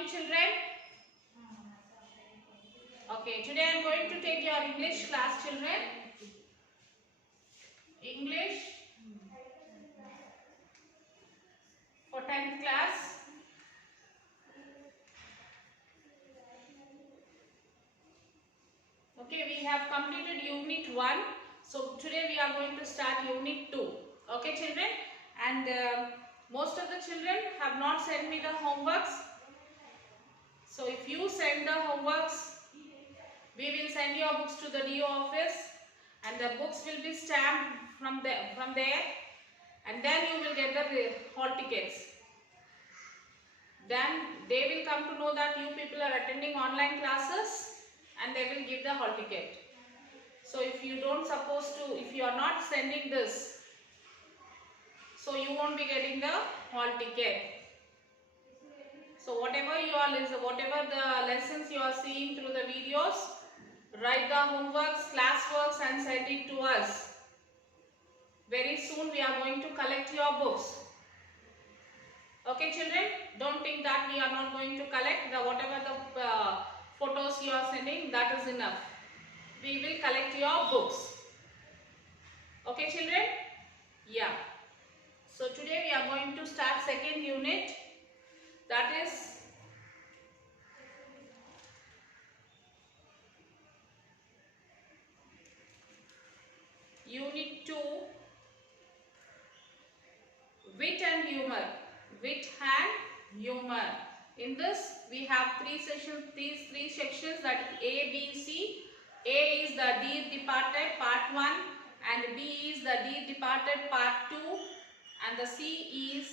morning, children. Okay, today I am going to take your English class, children. English for 10th class. Okay, we have completed Unit 1. So today we are going to start Unit 2. Okay, children. And most of the children have not sent me the homeworks. So if you send the homeworks, we will send your books to the DO office, and the books will be stamped from there, and then you will get the hall tickets. Then they will come to know that you people are attending online classes, and they will give the hall ticket. So if you are not sending this, so you won't be getting the hall ticket. So whatever the lessons you are seeing through the videos, write the homeworks, classworks and send it to us. Very soon we are going to collect your books. Okay, children, don't think that we are not going to collect whatever the photos you are sending, that is enough. We will collect your books. Okay, children? Yeah. So today we are going to start second unit, that is Unit 2, Wit and Humor. Wit and Humor. In this we have these three sections, that A, B, C. A is the Dear Departed Part 1, and B is the Dear Departed Part 2, and the C is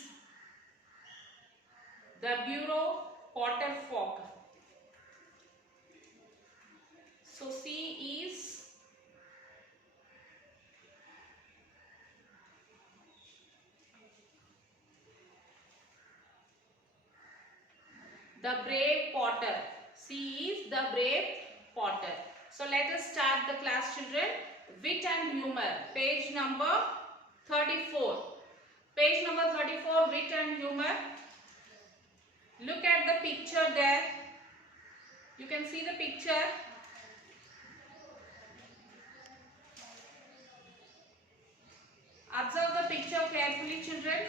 the Bureau Potter Folk. So C is the Brave Potter. C is the Brave Potter. So let us start the class, children. Wit and Humor, page number 34. Page number 34, Wit and Humor. Look at the picture there. You can see the picture. Observe the picture carefully, children.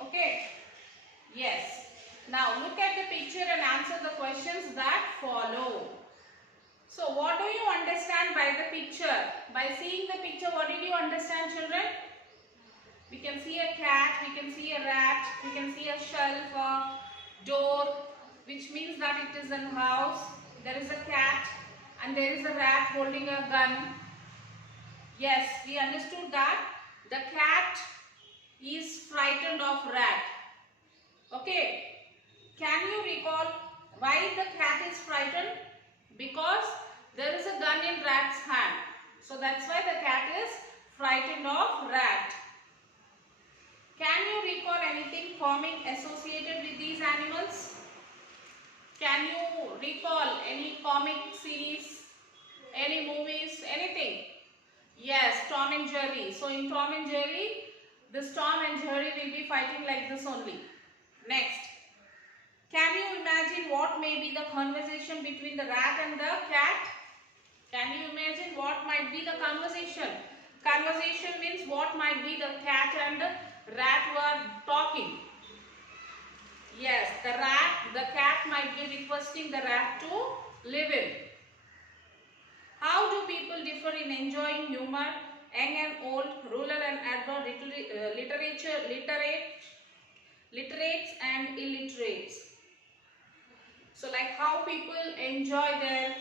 Okay. Yes. Now look at the picture and answer the questions that follow. So what do you understand by the picture? By seeing the picture, what did you understand, children? We can see a cat, we can see a rat, we can see a shelf, a door, which means that it is a house. There is a cat and there is a rat holding a gun. Yes, we understood that the cat is frightened of rat. Okay. Can you recall why the cat is frightened? Because there is a gun in rat's hand. So that's why the cat is frightened of rat. Can you recall anything comic associated with these animals? Can you recall any comic series, any movies, anything? Yes, Tom and Jerry. So in Tom and Jerry, this Tom and Jerry will be fighting like this only. Next. Can you imagine what may be the conversation between the rat and the cat? Can you imagine what might be the conversation? Conversation means what might be the cat and the rat were talking. Yes, the cat might be requesting the rat to live in. How do people differ in enjoying humor? Young and old, rural and urban, literates and illiterates. So like how people enjoy their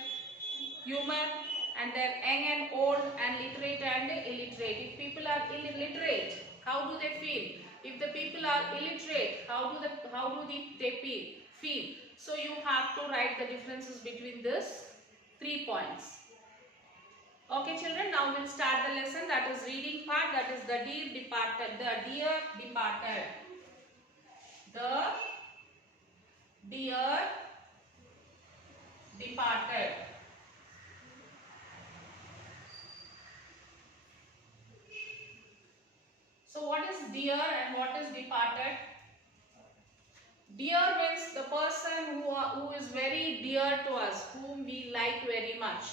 humor, and their young and old, and literate and illiterate. If people are illiterate, how do they feel? If the people are illiterate, how do they feel? So you have to write the differences between this 3 points. Okay, children, now we'll start the lesson. That is reading part. That is the Dear Departed. The Dear Departed. The Dear Departed. dear and what is departed? Dear means the person who is very dear to us, whom we like very much,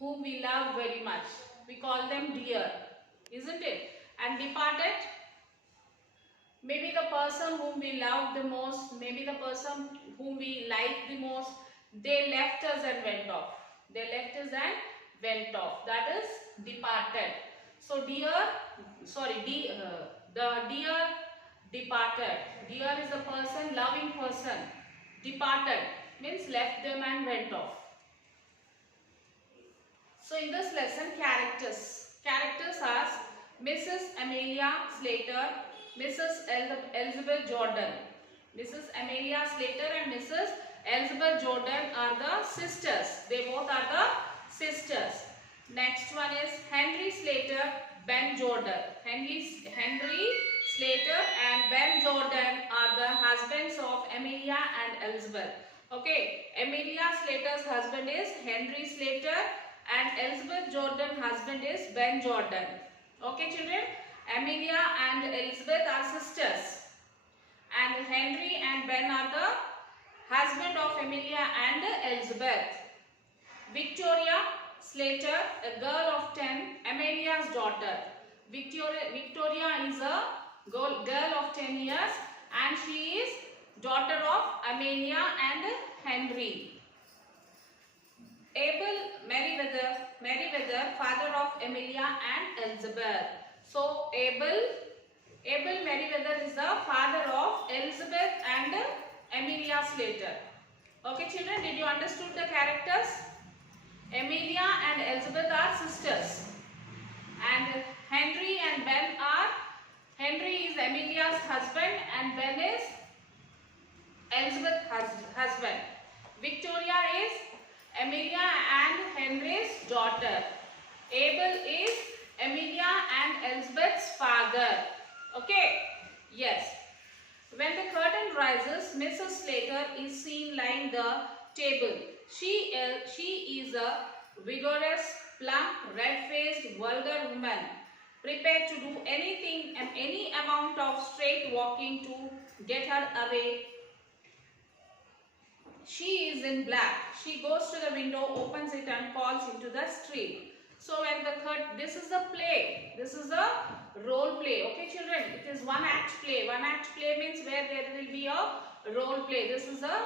whom we love very much. We call them dear, isn't it? And departed, maybe the person whom we love the most, maybe the person whom we like the most, they left us and went off. They left us and went off. That is departed. So dear, the dear departed. Dear is a person, loving person. Departed means left them and went off. So in this lesson, characters. Characters are Mrs. Amelia Slater, Mrs. Elizabeth Jordan. Mrs. Amelia Slater and Mrs. Elizabeth Jordan are the sisters. They both are the sisters. Next one is Henry Slater, Ben Jordan. Henry Slater and Ben Jordan are the husbands of Amelia and Elizabeth. Okay, Amelia Slater's husband is Henry Slater and Elizabeth Jordan's husband is Ben Jordan. Okay children, Amelia and Elizabeth are sisters and Henry and Ben are the husband of Amelia and Elizabeth. Victoria Slater, a girl of 10, Amelia's daughter. Victoria is a girl of 10 years and she is daughter of Amelia and Henry. Abel Meriwether, father of Amelia and Elizabeth. So Abel Meriwether is the father of Elizabeth and Amelia Slater. Okay children, did you understood the characters? Amelia and Elizabeth are sisters and Henry and Ben are, Henry is Amelia's husband and Ben is Elizabeth's husband. Victoria is Amelia and Henry's daughter. Abel is Amelia and Elizabeth's father. Okay? Yes. When the curtain rises, Mrs. Slater is seen lying the table. She is a vigorous, plump, red-faced, vulgar woman, prepared to do anything and any amount of straight walking to get her away. She is in black. She goes to the window, opens it and calls into the street. So when the this is a play. This is a role play. Okay children, it is one act play. One act play means where there will be a role play. This is a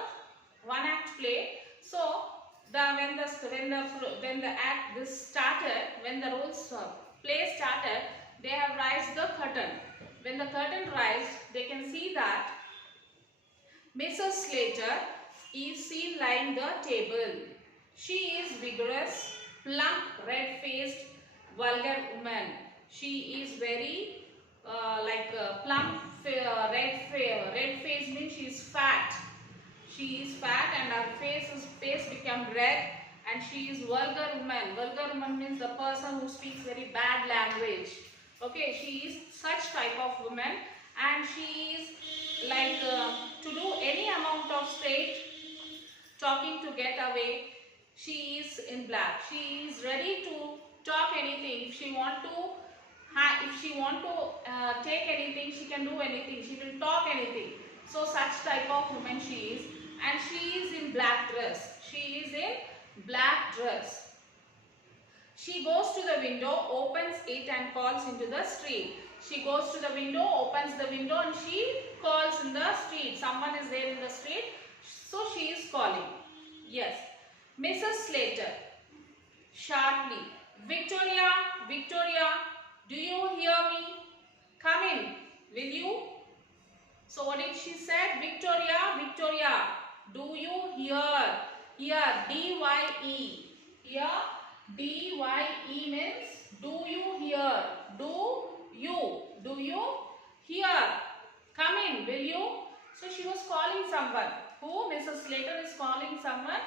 one act play. So when the act this started, when the play started, they have raised the curtain. When the curtain raised, they can see that Mrs. Slater is seen lying the table. She is vigorous, plump, red-faced, vulgar woman. She is very plump, red-faced means she is fat. She is fat and her face become red and she is vulgar woman. Vulgar woman means the person who speaks very bad language. Okay, she is such type of woman and she is like to do any amount of straight talking to get away. She is in black. She is ready to talk anything. If she want to take anything, she can do anything. She will talk anything. So such type of woman she is, and she is in black dress. She is in black dress. She goes to the window, opens it and calls into the street. She goes to the window, opens the window and she calls in the street. Someone is there in the street, so she is calling. Yes. Mrs. Slater, sharply, Victoria, Victoria, do you hear me? Come in, will you? So what did she say? Victoria, Victoria, do you hear? Here, D-Y-E. Here, D-Y-E means do you hear? Do you hear? Come in, will you? So she was calling someone. Who? Mrs. Slater is calling someone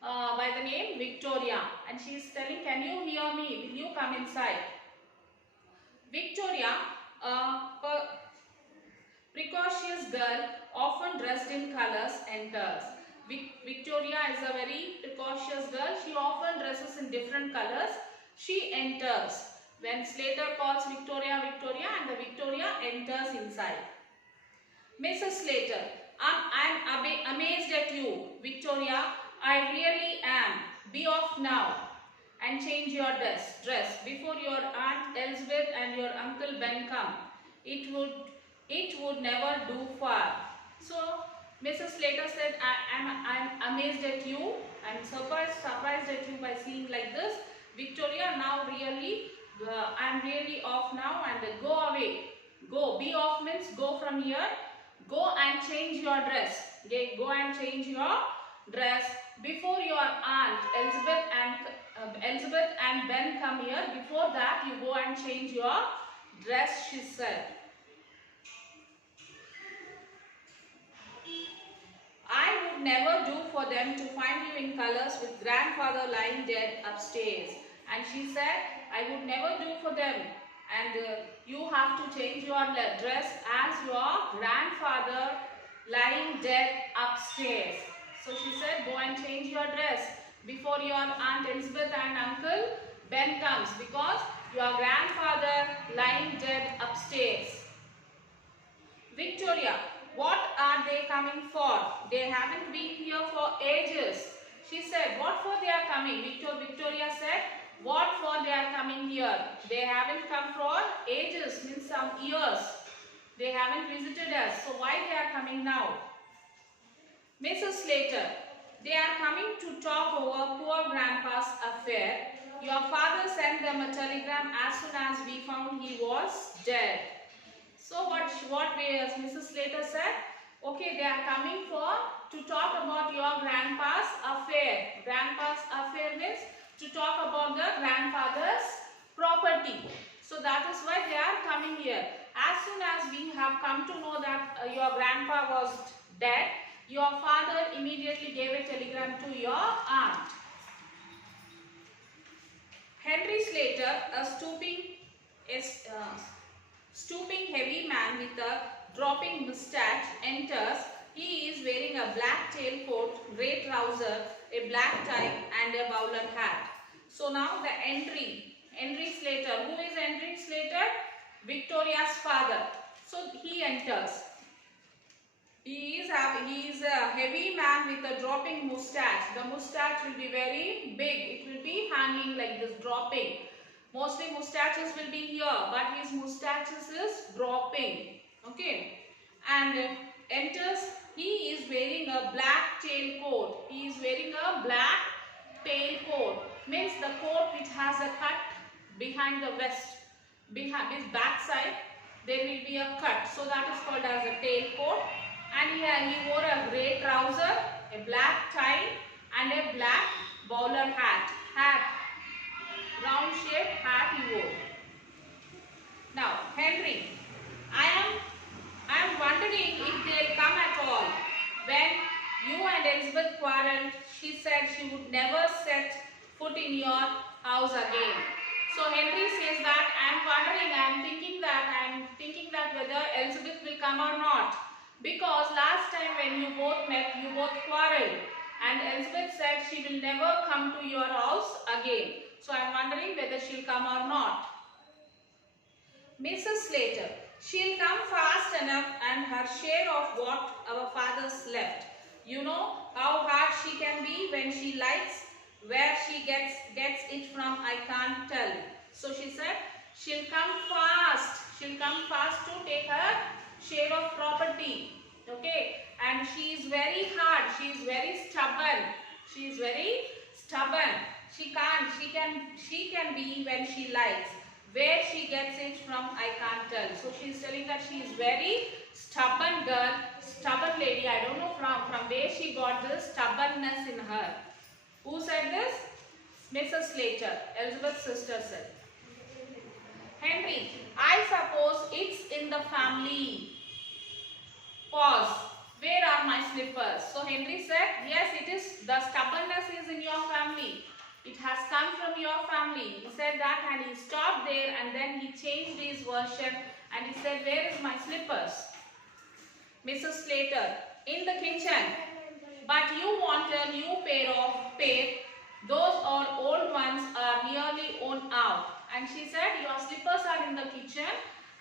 by the name Victoria, and she is telling, can you hear me? Will you come inside? Victoria, precocious girl, often dressed in colors, enters. Victoria is a very precocious girl. She often dresses in different colors. She enters. When Slater calls Victoria, Victoria, and the Victoria enters inside. Mrs. Slater, I'm amazed at you. Victoria, I really am. Be off now and change your dress before your Aunt Elizabeth and your Uncle Ben come. It would never do far. So Mrs. Slater said, I'm amazed at you. I'm surprised at you by seeing like this. Victoria, now really, I'm really off now and go away. Go, be off means go from here. Go and change your dress. Okay, go and change your dress before your Aunt Elizabeth and Ben come here. Before that, you go and change your dress, she said. I would never do for them to find you in colors with grandfather lying dead upstairs. And she said, I would never do for them. And you have to change your dress as your grandfather lying dead upstairs. So she said, go and change your dress before your Aunt Elizabeth and Uncle Ben comes, because your grandfather lying dead upstairs. Victoria, what are they coming for? They haven't been here for ages. She said, what for they are coming? Victoria said, what for they are coming here? They haven't come for ages, means some years. They haven't visited us. So why they are coming now? Mrs. Slater, they are coming to talk over poor grandpa's affair. Your father sent them a telegram as soon as we found he was dead. So what Mrs. Slater said? Okay, they are coming to talk about your grandpa's affair. Grandpa's affair means to talk about the grandfather's property. So that is why they are coming here. As soon as we have come to know that your grandpa was dead, your father immediately gave a telegram to your aunt. Henry Slater, a stooping heavy man with a dropping moustache, enters. He is wearing a black tailcoat, grey trouser, a black tie and a bowler hat. So now the Henry Slater. Who is Henry Slater? Victoria's father. So he enters. He is a heavy man with a dropping moustache. The moustache will be very big. It will be hanging like this, dropping. Mostly moustaches will be here, but his moustaches is dropping. Okay. And enters. He is wearing a black tailcoat. He is wearing a black tailcoat. Means the coat which has a cut behind the vest. Behind his back side, there will be a cut. So that is called as a tailcoat. And here he wore a grey trouser, a black tie and a black bowler hat. Round shaped hat he wore. Now Henry, I am wondering if they'll come at all. When you and Elizabeth quarreled, she said she would never set foot in your house again. So Henry says that I am thinking that whether Elizabeth will come or not. Because last time when you both met, you both quarreled. And Elizabeth said she will never come to your house again. So I am wondering whether she'll come or not. Mrs. Slater, she'll come fast enough and her share of what our fathers left. You know how hard she can be when she likes. Where she gets it from, I can't tell. So she said, she'll come fast. She'll come fast to take her share of property. Okay. And she is very hard. She is very stubborn. She is very stubborn. She can be when she likes. Where she gets it from, I can't tell. So she is telling that she is very stubborn girl, stubborn lady. I don't know from where she got this stubbornness in her. Who said this? Mrs. Slater, Elizabeth's sister said. Henry, I suppose it's in the family. Pause. Where are my slippers? So Henry said, yes, it is. The stubbornness is in your family. It has come from your family. He said that and he stopped there and then he changed his version and he said, where is my slippers? Mrs. Slater, in the kitchen. But you want a new pair. Those old ones are nearly worn out and she said, your slippers are in the kitchen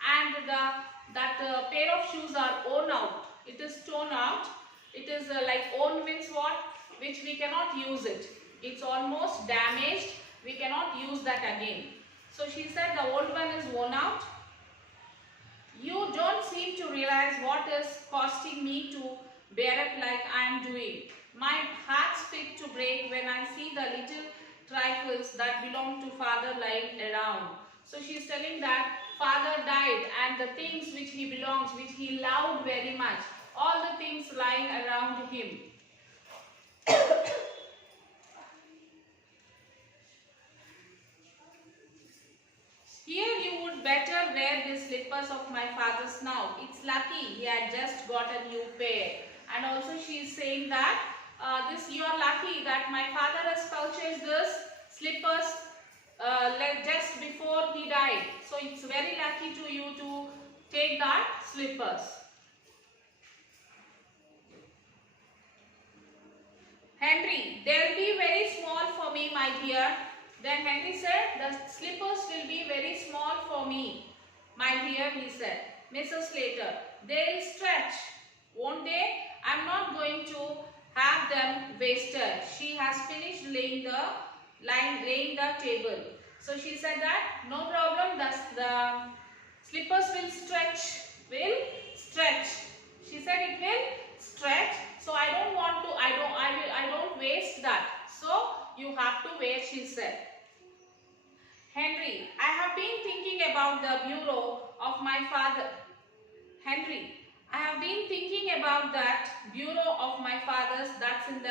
and that pair of shoes are worn out. It is torn out. It is like worn means what? Which we cannot use it. It's almost damaged. We cannot use that again. So she said the old one is worn out. You don't seem to realize what is costing me to bear it like I am doing. My heart's fit to break when I see the little trifles that belong to father lying around. So she's telling that father died and the things which he belongs, which he loved very much, all the things lying around him. Here you would better wear the slippers of my father's now. It's lucky he had just got a new pair. And also she is saying that you are lucky that my father has purchased this slippers just before he died. So it's very lucky to you to take that slippers. Henry, they'll be very small for me, my dear. Then Henry said, the slippers will be very small for me, my dear, he said. Mrs. Slater, they'll stretch, won't they? I'm not going to have them wasted. She has finished laying the table. So she said that no problem, the slippers will stretch. She said it will stretch. So I don't waste that. So you have to wear, she said. Henry, I have been thinking about the bureau of my father. Henry, I have been thinking about that bureau of my father's that's in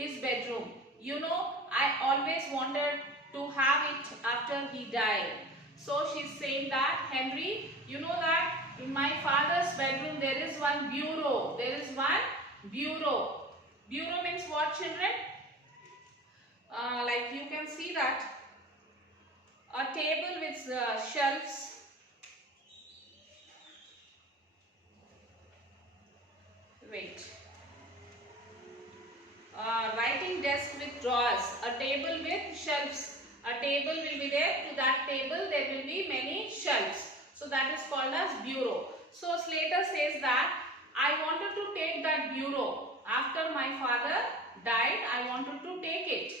his bedroom. You know, I always wanted to have it after he died. So she's saying that, Henry, you know that in my father's bedroom there is one bureau. There is one bureau. Bureau means what, children? Like you can see that a table with shelves. Wait. Writing desk with drawers. A table with shelves. A table will be there. To that table there will be many shelves. So that is called as bureau. So Slater says that I wanted to take that bureau. After my father died, I wanted to take it.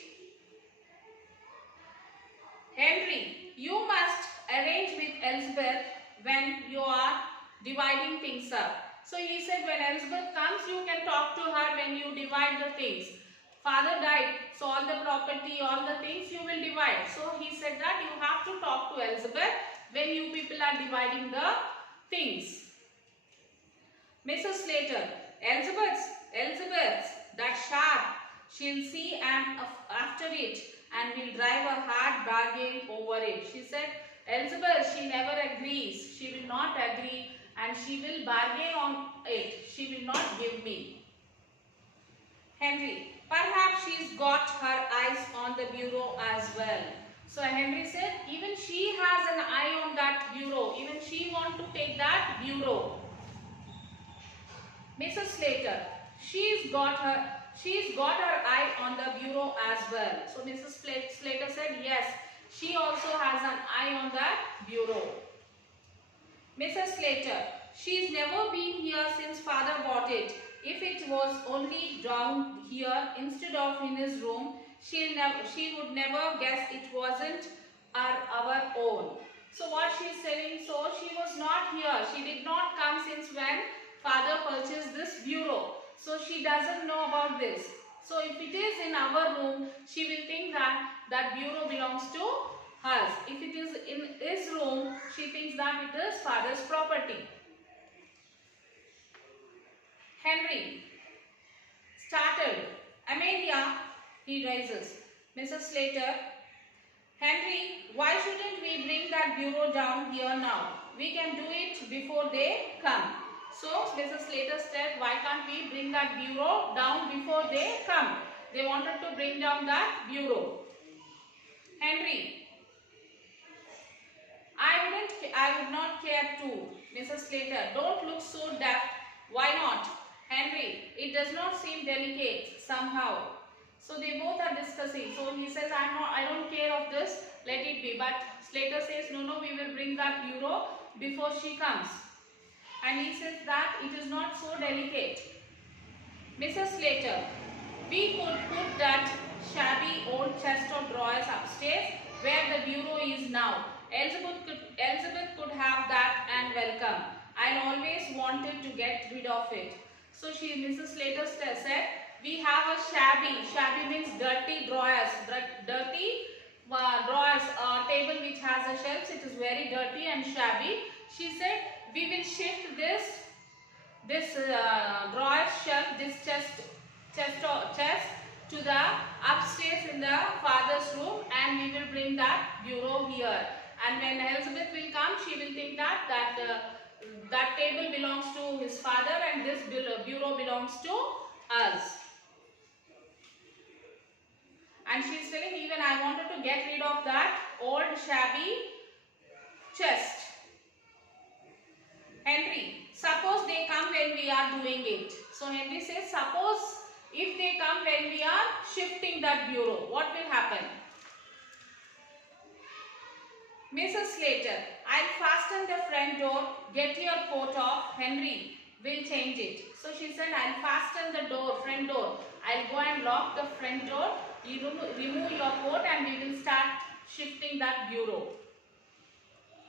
Henry, you must arrange with Elizabeth when you are dividing things up. So he said when Elizabeth comes, you can talk to her when you divide the things. Father died, so all the property, all the things you will divide. So he said that you have to talk to Elizabeth when you people are dividing the things. Mrs. Slater, Elizabeth, that sharp, she'll see after it and will drive a hard bargain over it. She said, Elizabeth, she never agrees. She will not agree and she will bargain on it. She will not give me. Henry, perhaps she's got her eyes on the bureau as well. So Henry said, even she has an eye on that bureau. Even she wants to take that bureau. Mrs. Slater, she's got her eye on the bureau as well. So Mrs. Slater said, yes, she also has an eye on that bureau. Mrs. Slater, she's never been here since father bought it. If it was only down here instead of in his room, she would never guess it wasn't our own. So what she's saying, so she was not here. She did not come since when father purchased this bureau. So she doesn't know about this. So if it is in our room, she will think that that bureau belongs to us. If it is in his room, she thinks that it is father's property. Henry, startled. Amelia, he rises. Mrs. Slater, Henry, why shouldn't we bring that bureau down here now? We can do it before they come. So Mrs. Slater said, why can't we bring that bureau down before they come? They wanted to bring down that bureau. Henry, I would not care to. Mrs. Slater, don't look so daft. Why not? Henry, it does not seem delicate somehow. So they both are discussing. So he says, I don't care of of this, let it be. But Slater says, no, no, we will bring that bureau before she comes. And he says that it is not so delicate. Mrs. Slater, we could put that shabby old chest of drawers upstairs where the bureau is now. Elizabeth could have that and welcome. I always wanted to get rid of it. So Mrs. Slater said, we have a shabby means dirty drawers, table which has a shelf, it is very dirty and shabby. She said, we will shift this drawer shelf, this chest to the upstairs in the father's room, and we will bring that bureau here. And when Elizabeth will come, she will think that that table belongs to his father and this bureau belongs to us. And she is telling, even I wanted to get rid of that old shabby chest. Henry, suppose they come when we are doing it. So Henry says, suppose if they come when we are shifting that bureau, what will happen? Mrs. Slater, I'll fasten the front door, get your coat off, Henry will change it. So she said, I'll fasten the front door. I'll go and lock the front door, you remove your coat and we will start shifting that bureau.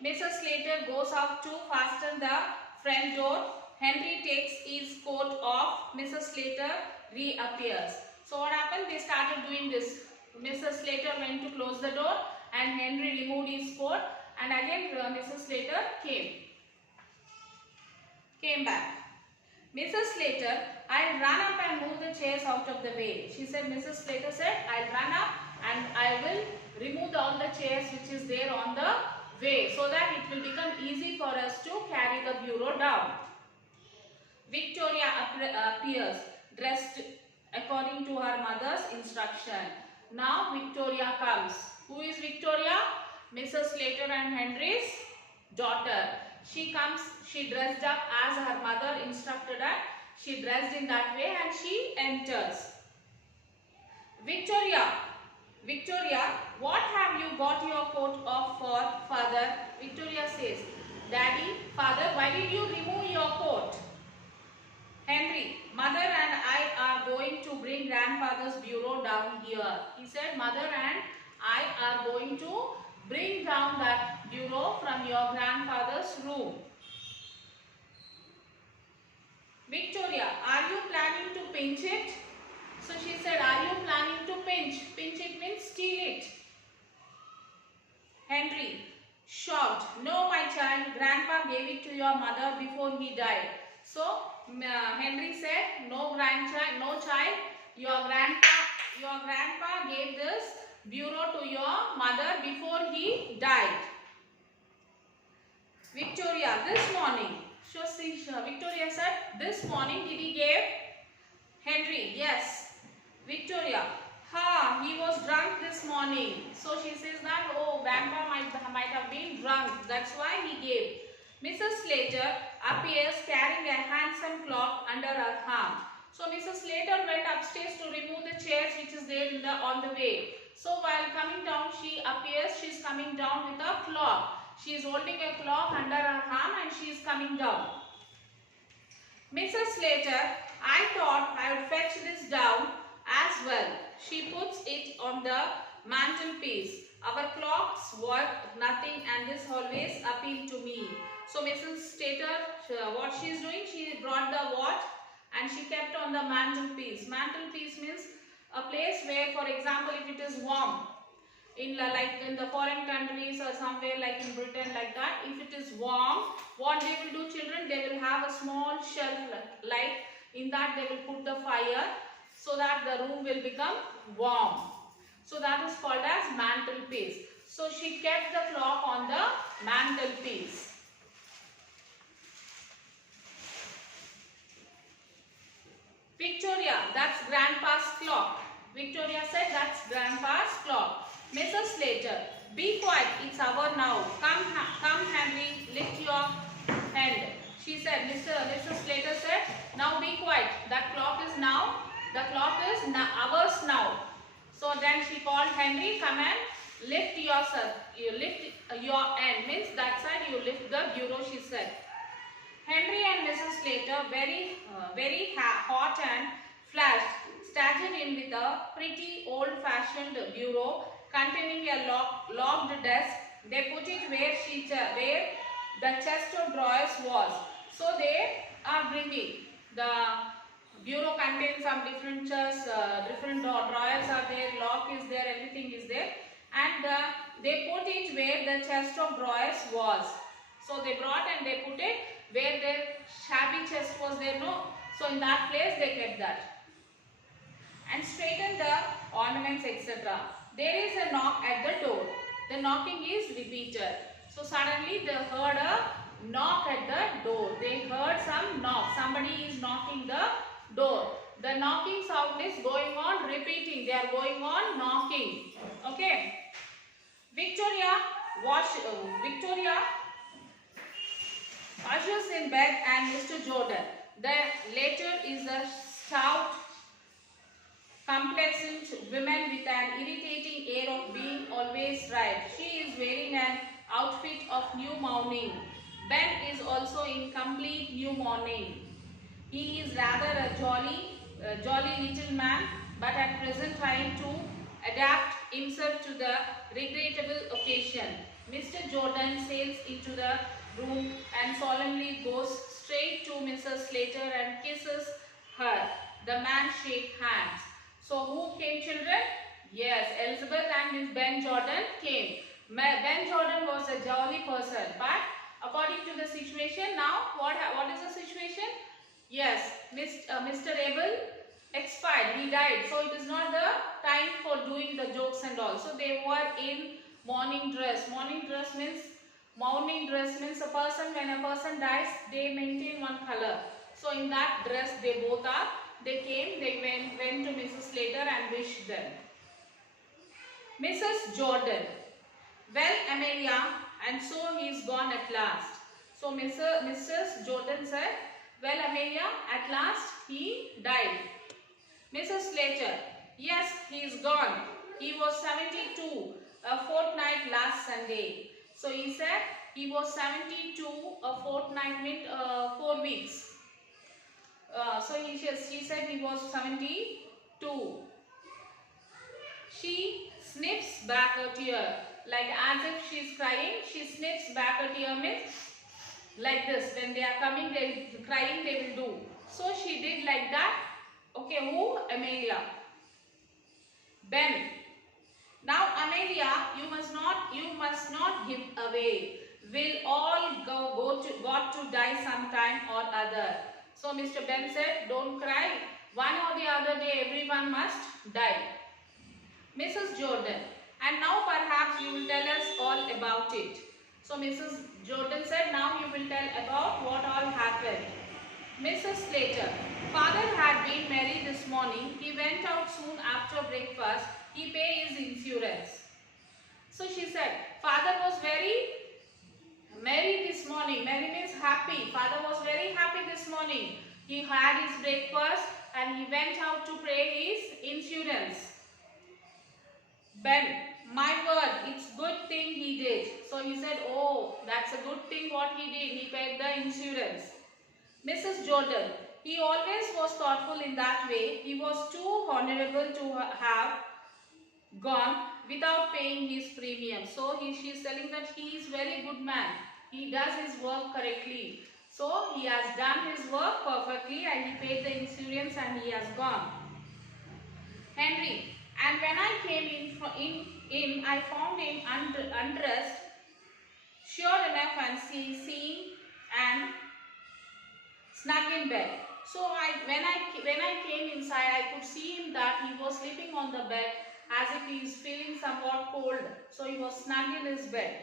Mrs. Slater goes out to fasten the front door. Henry takes his coat off. Mrs. Slater reappears. So what happened? They started doing this. Mrs. Slater went to close the door and Henry removed his coat, and again Mrs. Slater came back. Mrs. Slater, I'll run up and move the chairs out of the way. She said, Mrs. Slater said, I'll run up and I will remove all the chairs which is there on the way, so that it will become easy for us to carry the bureau down. Victoria appears, dressed according to her mother's instruction. Now Victoria comes. Who is Victoria? Mrs. Slater and Henry's daughter. She comes, she dressed up as her mother instructed her. She dressed in that way and she enters. Victoria, what have you got your coat off for, father? Victoria says, Daddy, father, why did you remove your coat? Henry, mother and I are going to bring grandfather's bureau down here. He said, mother and I are going to bring down that bureau from your grandfather's room. Victoria, are you planning to pinch it? So she said, are you planning to pinch? Pinch it means steal it. Henry, shocked, no my child, grandpa gave it to your mother before he died. So Henry said, no child, your grandpa gave this bureau to your mother before he died. Victoria, this morning. So Victoria said, this morning did he give? Henry, yes. Victoria, he was drunk this morning. So she says that, oh, grandpa might have been drunk. That's why he gave. Mrs. Slater appears carrying a handsome clock under her arm. So Mrs. Slater went upstairs to remove the chairs which is there on the way. So while coming down, she appears, she is coming down with a clock. She is holding a clock under her arm and she is coming down. Mrs. Slater, I thought I would fetch this down as well. She puts it on the mantelpiece. Our clocks work nothing and this always appealed to me. So Mrs. Slater, what she is doing, she brought the watch and she kept on the mantelpiece. Mantelpiece means a place where, for example, if it is warm, like in the foreign countries or somewhere like in Britain like that, if it is warm, what they will do, children, they will have a small shelf, like in that they will put the fire so that the room will become warm. So that is called as mantelpiece. So she kept the clock on the mantelpiece. Victoria, that's grandpa's clock. Victoria said, that's grandpa's clock. Mrs. Slater, be quiet, it's hour now. Come Henry, lift your hand. She said, Mrs. Slater said, now be quiet. The clock is hours now. So then she called Henry, come and Lift yourself. You lift your end. Means that side you lift the bureau, she said. Henry and Mrs. Slater, very hot and flushed, staggered in with a pretty old-fashioned bureau containing a locked desk. They put it where the chest of drawers was. So they are bringing the bureau contains some different chests, different drawers are there, lock is there, everything is there, and they put it where the chest of drawers was. So they brought and they put it where their shabby chest was there, no? So in that place they kept that. And straightened the ornaments, etc. There is a knock at the door. The knocking is repeated. So suddenly they heard a knock at the door. They heard some knock. Somebody is knocking the door. The knocking sound is going on, repeating. They are going on knocking. Okay. Victoria ushers in bed and Mr. Jordan. The latter is a stout, complacent woman with an irritating air of being always right. She is wearing an outfit of new mourning. Ben is also in complete new mourning. He is rather a jolly little man, but at present trying to adapt himself to the regrettable occasion. Mr. Jordan sails into the room and solemnly goes straight to Mrs. Slater and kisses her. The man shakes hands. So who came, children? Yes, Elizabeth and Miss Ben Jordan came. Ben Jordan was a jolly person, but according to the situation now, what is the situation? Yes, Mr. Abel expired, he died. So it is not the time for doing the jokes and all. So they were in mourning dress. Mourning dress means a person, when a person dies, they maintain one color. So in that dress they both are. They came, they went to Mrs. Slater and wished them. Mrs. Jordan. Well, Amelia, and so he is gone at last. So Mrs. Jordan said, well, Amelia, at last he died. Mrs. Slater. Yes, he is gone. He was 72, a fortnight last Sunday. So he said he was 72, a fortnight means 4 weeks. So she said he was 72. She sniffs back a tear, like as if she is crying. She sniffs back a tear means like this. When they are coming, they crying, they will do. So she did like that. Okay, who? Amelia. Ben. Now Amelia, you must not give away. We'll all got to die sometime or other. So Mr. Ben said, don't cry. One or the other day, everyone must die. Mrs. Jordan. And now perhaps you will tell us all about it. So Mrs. Jordan said, now you will tell about what all happened. Mrs. Slater. Father had been merry this morning. He went out soon after breakfast. He paid his insurance. So she said, Father was very merry this morning. Merry means happy. Father was very happy this morning. He had his breakfast and he went out to pay his insurance. Ben, my word, it's good thing he did. So he said, oh, that's a good thing what he did. He paid the insurance. Mrs. Jordan, he always was thoughtful in that way. He was too honorable to have gone without paying his premium. So she is telling that he is very good man. He does his work correctly. So he has done his work perfectly and he paid the insurance and he has gone. Henry, and when I came in I found him undressed, sure enough, and seeing and snug in bed. So when I came inside, I could see him that he was sleeping on the bed as if he is feeling somewhat cold. So he was snug in his bed.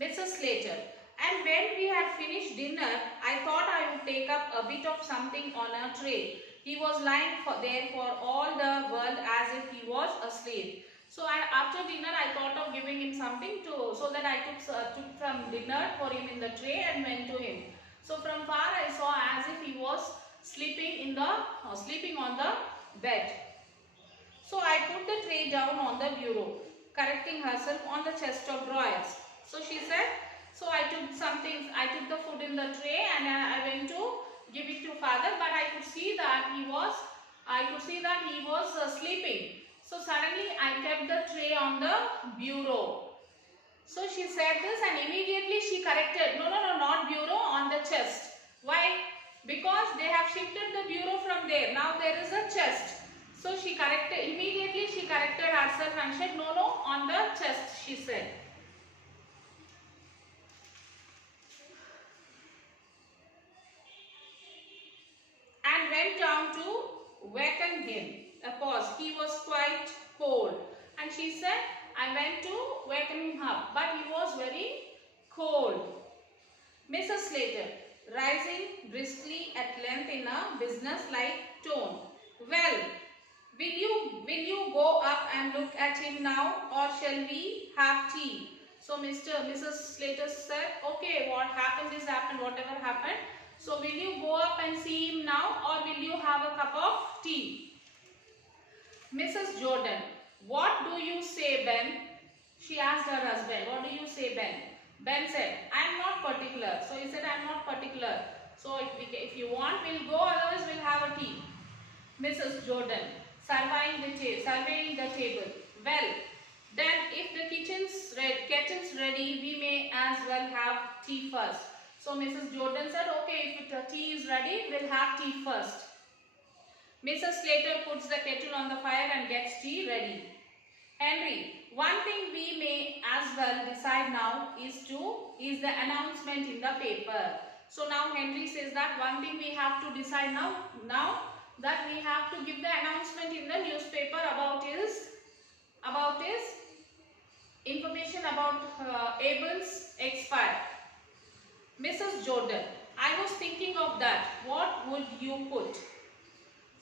Mrs. Slater. And when we had finished dinner, I thought I would take up a bit of something on a tray. He was lying there for all the world as if he was asleep. So after dinner, I thought of giving him something so that I took some dinner for him in the tray and went to him. So from far I saw as if he was sleeping on the bed. So I put the tray down on the bureau, correcting herself on the chest of drawers. So she said, so I took the food in the tray and I went to give it to father, but I could see that he was sleeping. So suddenly I kept the tray on the bureau. So she said this and immediately she corrected, no, not bureau, on the chest. Why? Because they have shifted the bureau from there. Now there is a chest. So immediately she corrected herself and said, no, on the chest, she said. And went down to waken him. A pause. He was quite cold. And she said, I went to waken him up, but he was very cold. Mrs. Slater, rising briskly at length in a business-like tone. Well, will you go up and look at him now, or shall we have tea? So Mrs. Slater said, okay, what happened is happened, whatever happened. So will you go up and see him now, or will you have a cup of tea? Mrs. Jordan, what do you say, Ben? She asked her husband, what do you say, Ben? Ben said, I am not particular. So he said, I am not particular. So if you want, we'll go, otherwise we'll have a tea. Mrs. Jordan, surveying the table. Well, then if the kitchen's ready, we may as well have tea first. So Mrs. Jordan said, okay, if the tea is ready, we'll have tea first. Mrs. Slater puts the kettle on the fire and gets tea ready. Henry, one thing we may as well decide now is the announcement in the paper. So now Henry says that one thing we have to decide now that we have to give the announcement in the newspaper about his information about Abel's expire. Mrs. Jordan, I was thinking of that. What would you put?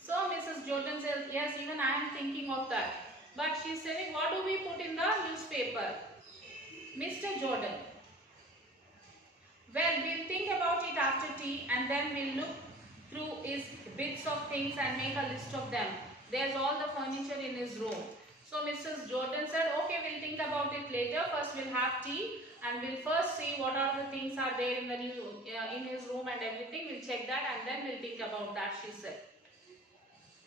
So Mrs. Jordan says, yes, even I am thinking of that. But she is saying, what do we put in the newspaper? Mr. Jordan, well, we'll think about it after tea and then we'll look through his bits of things and make a list of them. There's all the furniture in his room. So Mrs. Jordan said, okay, we'll think about it later. First we'll have tea and we'll first see what are the things are there in his room and everything. We'll check that and then we'll think about that, she said.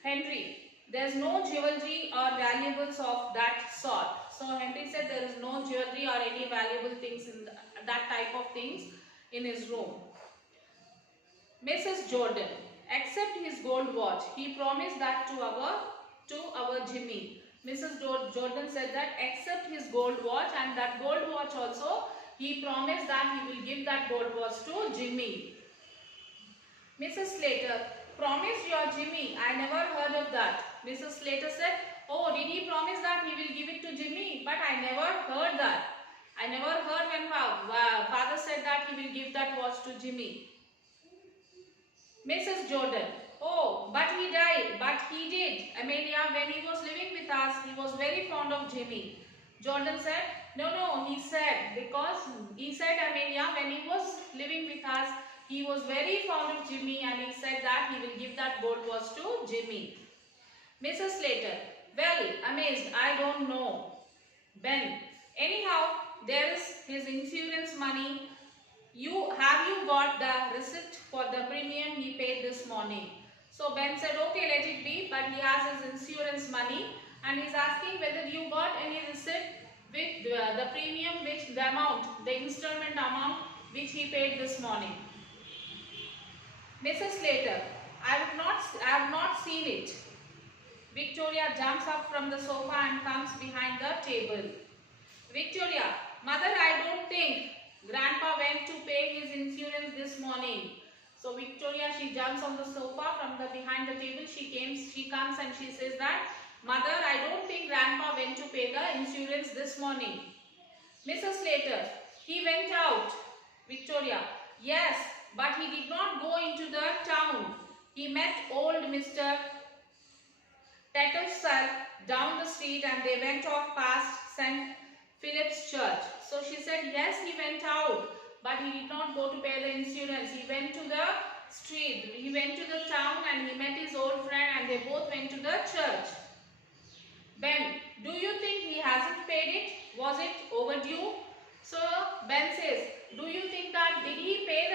Henry, there's no jewelry or valuables of that sort. So Henry said there is no jewelry or any valuable things in that type of things in his room. Mrs. Jordan, except his gold watch, he promised that to our Jimmy. Mrs. Jordan said that except his gold watch, and that gold watch also, he promised that he will give that gold watch to Jimmy. Mrs. Slater, promised your Jimmy? I never heard of that. Mrs. Slater said, oh, did he promise that he will give it to Jimmy? But I never heard that. I never heard when father said that he will give that watch to Jimmy. Mrs. Jordan, oh, but he died. But he did. Amelia, when he was living with us, he was very fond of Jimmy. Jordan said, no, he said, because he said, Amelia, when he was living with us, he was very fond of Jimmy and he said that he will give that gold watch to Jimmy. Mrs. Slater, well, amazed, I don't know. Ben, anyhow, there is his insurance money. Have you got the receipt for the premium he paid this morning? So Ben said, okay, let it be, but he has his insurance money and he's asking whether you got any receipt with the premium, the installment amount which he paid this morning. Mrs. Slater, I have not seen it. Victoria jumps up from the sofa and comes behind the table. Victoria, mother, I don't think Grandpa went to pay his insurance this morning. So Victoria, she jumps on the sofa from behind the table. She comes and she says that, mother, I don't think Grandpa went to pay the insurance this morning. Mrs. Slater, he went out. Victoria, yes, but he did not go into the town. He met old Mr. Tattersall down the street and they went off past St. Philip's Church. So she said, yes, he went out, but he did not go to pay the insurance. He went to the street, he went to the town and he met his old friend and they both went to the church. Ben, do you think he hasn't paid it? Was it overdue? So Ben says, do you think that did he pay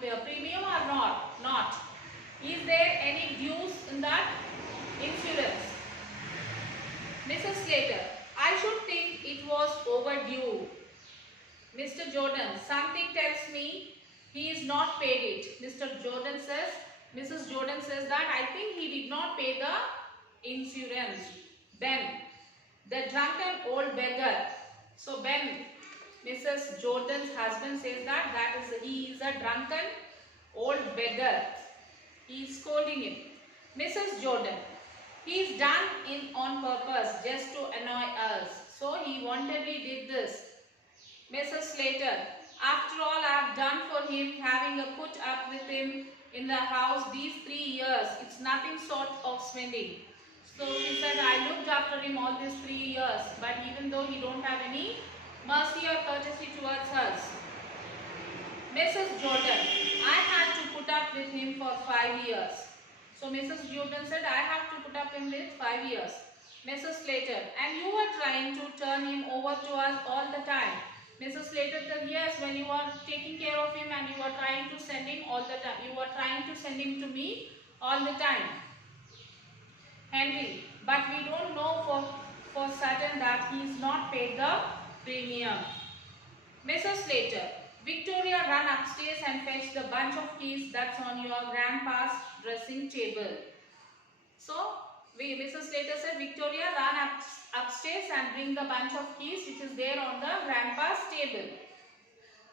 the premium or not? Not. Is there any dues in that insurance? Mrs. Slater, I should think it was overdue. Mr. Jordan, something tells me he is not paid it. Mrs. Jordan says that I think he did not pay the insurance. Ben, the drunken old beggar. So Ben, Mrs. Jordan's husband says that he is a drunken old beggar. He is scolding him. Mrs. Jordan, he is done on purpose just to annoy us. So he wantedly did this. Mrs. Slater, after all I have done for him, having a put up with him in the house these 3 years, it's nothing sort of spending. So she said, I looked after him all these 3 years, but even though he don't have any mercy or courtesy towards us. Mrs. Jordan, I had to put up with him for 5 years. So Mrs. Jordan said, I have to put up with him 5 years. Mrs. Slater, and you were trying to turn him over to us all the time. Mrs. Slater said, yes, when you were taking care of him and you were trying to send him all the time. You were trying to send him to me all the time. Henry, but we don't know for certain that he is not paid the premium. Mrs. Slater, Victoria, run upstairs and fetch the bunch of keys that's on your grandpa's dressing table. So, Mrs. Slater said, Victoria, run upstairs and bring the bunch of keys which is there on the grandpa's table.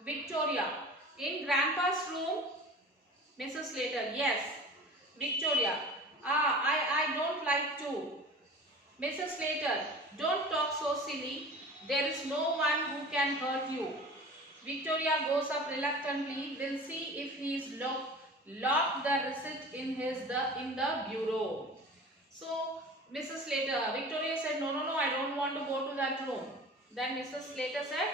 Victoria, in grandpa's room? Mrs. Slater, yes. Victoria, I don't like to. Mrs. Slater, don't talk so silly. There is no one who can hurt you. Victoria goes up reluctantly. We'll see if he is locked the receipt in the bureau. So Mrs. Slater, Victoria said, no, I don't want to go to that room. Then Mrs. Slater said,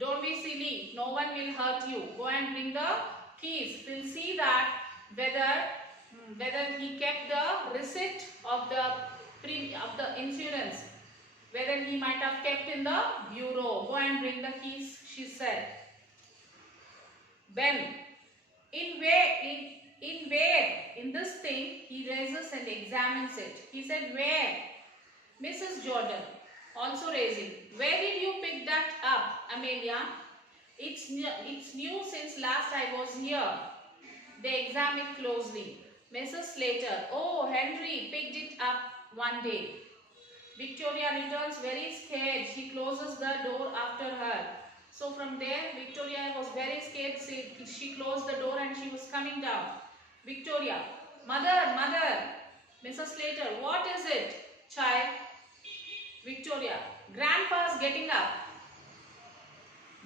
don't be silly. No one will hurt you. Go and bring the keys. We'll see that whether he kept the receipt of the insurance. Whether he might have kept in the bureau. Go and bring the keys, she said. Ben, in this thing, he raises and examines it. He said, where? Mrs. Jordan, also raising. Where did you pick that up, Amelia? It's new since last I was here. They examine it closely. Mrs. Slater, oh, Henry picked it up one day. Victoria returns very scared. She closes the door after her. So from there, Victoria was very scared. She closed the door and she was coming down. Victoria, mother. Mrs. Slater, what is it, child? Victoria, grandpa's getting up.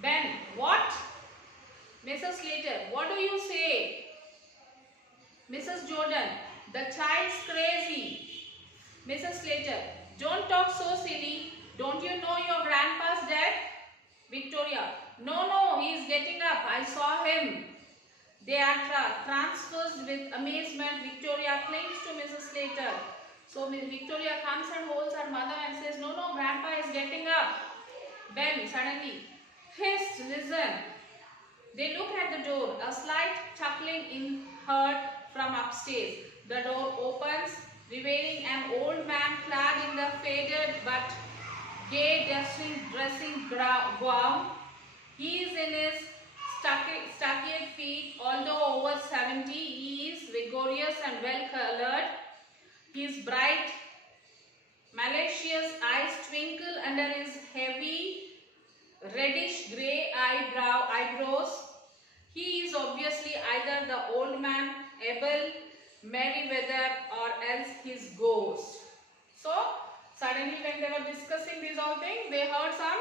Ben, what? Mrs. Slater, what do you say? Mrs. Jordan, the child's crazy. Mrs. Slater, don't talk so silly. Don't you know your grandpa's dead? Victoria, no, he is getting up. I saw him. They are transfixed with amazement. Victoria clings to Mrs. Slater. So Victoria comes and holds her mother and says, no, grandpa is getting up. Ben, suddenly, hist, listen. They look at the door. A slight chuckling is heard from upstairs. The door opens, revealing an old man clad in the faded but gay dressing gown. He is in his stockade feet. Although over 70, he is vigorous and well colored. His bright, malicious eyes twinkle under his heavy, reddish grey eyebrows. He is obviously either the old man, Abel Merriweather, or else his ghost. So, suddenly when they were discussing these all things, they heard some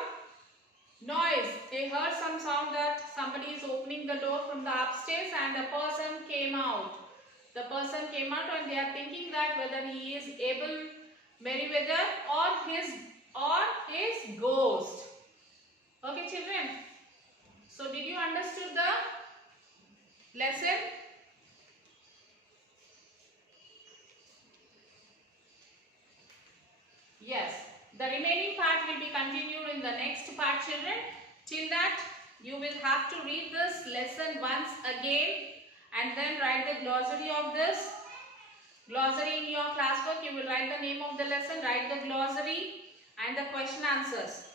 noise. They heard some sound that somebody is opening the door from the upstairs and a person came out. The person came out and they are thinking that whether he is Abel Merriweather or his ghost. Okay, children. So, did you understood the lesson? Yes. The remaining part will be continued in the next part, children. Till that, you will have to read this lesson once again and then write the glossary of this. Glossary in your classwork, you will write the name of the lesson, write the glossary and the question answers.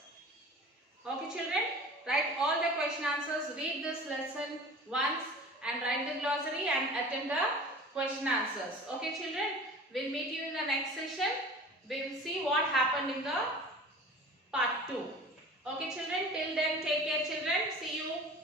Okay, children? Write all the question answers, read this lesson once and write the glossary and attempt the question answers. Okay, children? We'll meet you in the next session. We'll see what happened in the part 2. Okay, children? Till then, take care, children. See you.